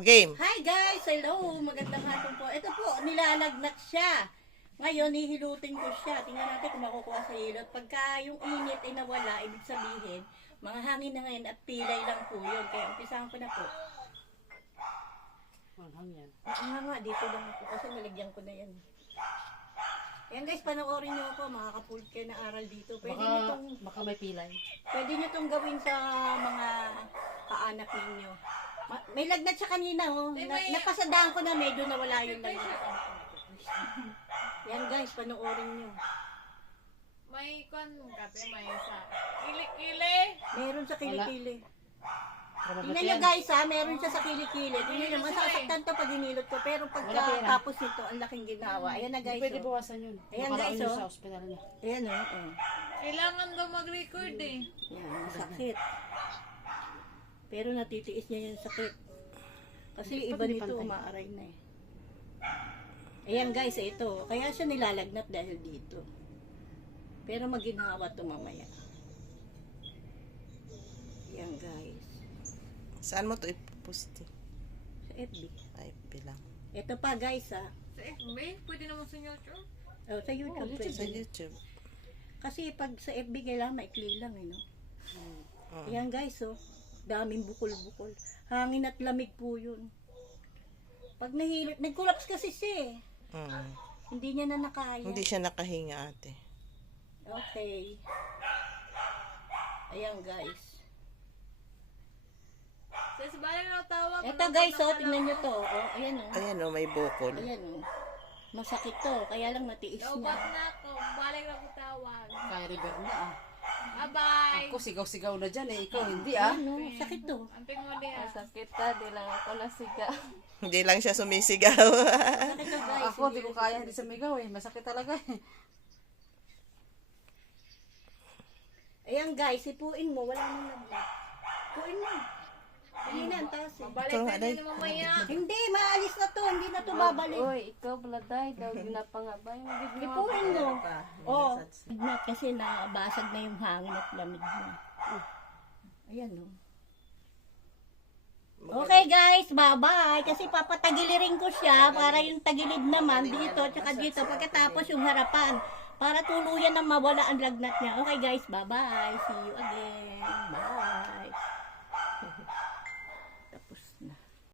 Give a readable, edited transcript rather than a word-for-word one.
game. Hi guys! Hello! Magandang hapon po. Ito po, nilalagnat siya. Ngayon, hihilutin ko siya. Tingnan natin kung makukuha sa hilot. Pagka yung init ay nawala, ibig sabihin, mga hangin na ngayon at pilay lang po yun. Kaya umpisahan ko na po. Hangin. Nga, dito lang po. Kasi nalagyan ko na yan. Ayan guys, panoorin nyo ako. Makakapult kayo na aral dito. Baka may pilay. Pwede nyo itong gawin sa mga kaanak ninyo. May lagnat siya kanina, oh. Napasadaan ko na medyo nawala yung lagnat. Yan guys, panoorin nyo. May kape, may sa kili-kili. Meron sa kilikili. Wala Tingnan nyo guys ha, meron siya sa kilikili. Tingnan nyo, masasaktan to pag inilot ko. Pero pagka tapos nito, ang laking ginawa. Ayan na guys, Pwede oh. bawasan yun. Ayan, Nakaraon guys, yun oh. sa ospital niya. Ayan oh. Oh. Kailangan daw mag-record eh. Yan, masakit. Pero natitiis niya yung sakit. Kasi iba nito, umaaray na eh. Ayan guys, ito. Kaya siya nilalagnat dahil dito. Pero maginhawa to mamaya. Ayan guys. Saan mo to ipopost? Sa FB. Ay, bilang. Ito pa guys ha. Sa FB, pwede naman sa YouTube. Oh, sa YouTube. Sa pwede. YouTube. Kasi pag sa FB kailangan maikli lang eh no. Oh. Ayan guys oh. Daming bukol-bukol. Hangin at lamig po yun. Pag nahilot, nag-collapse kasi siya eh. Hindi niya na nakaya. Hindi siya nakahinga, ate. Okay. Ayan guys. Sa bahay na tawag. Ito guys, oh, tingnan nyo to. Oh, ayan oh. Ayan o, may bukol. Ayan oh. Masakit to, kaya lang natiis Naubat niya. na ako. Balik na ko tawag. Kaya river na ah. Bye-bye. Ako sigaw-sigaw na dyan eh. Ikaw hindi ah. Ayan oh, sakit to. Anting mo diha. Sakit ta, di lang ako nasiga. Hindi lang siya sumisigaw. Sakit to guys. Ako di ko kaya hindi sumigaw eh. Masakit talaga eh. Ayan guys, ipuin mo, wala nang lagnat. Ipuin mo. Hindi na, ang taas eh. Balik Ito, na aday. din mamaya. Hindi, maalis na to, hindi na to babalik. Uy, ikaw baladay daw ginapangabay mo gid mo. Ipuin mo. Oh, lagnat kasi nabasag na yung hangin at lamig niya. Ayan oh. Okay guys, bye-bye. Kasi papatagilirin ko siya para yung tagilid naman dito tsaka dito. Pagkatapos yung harapan. Para tuluyan na mawala ang lagnat niya. Okay guys, bye-bye. See you again. Bye.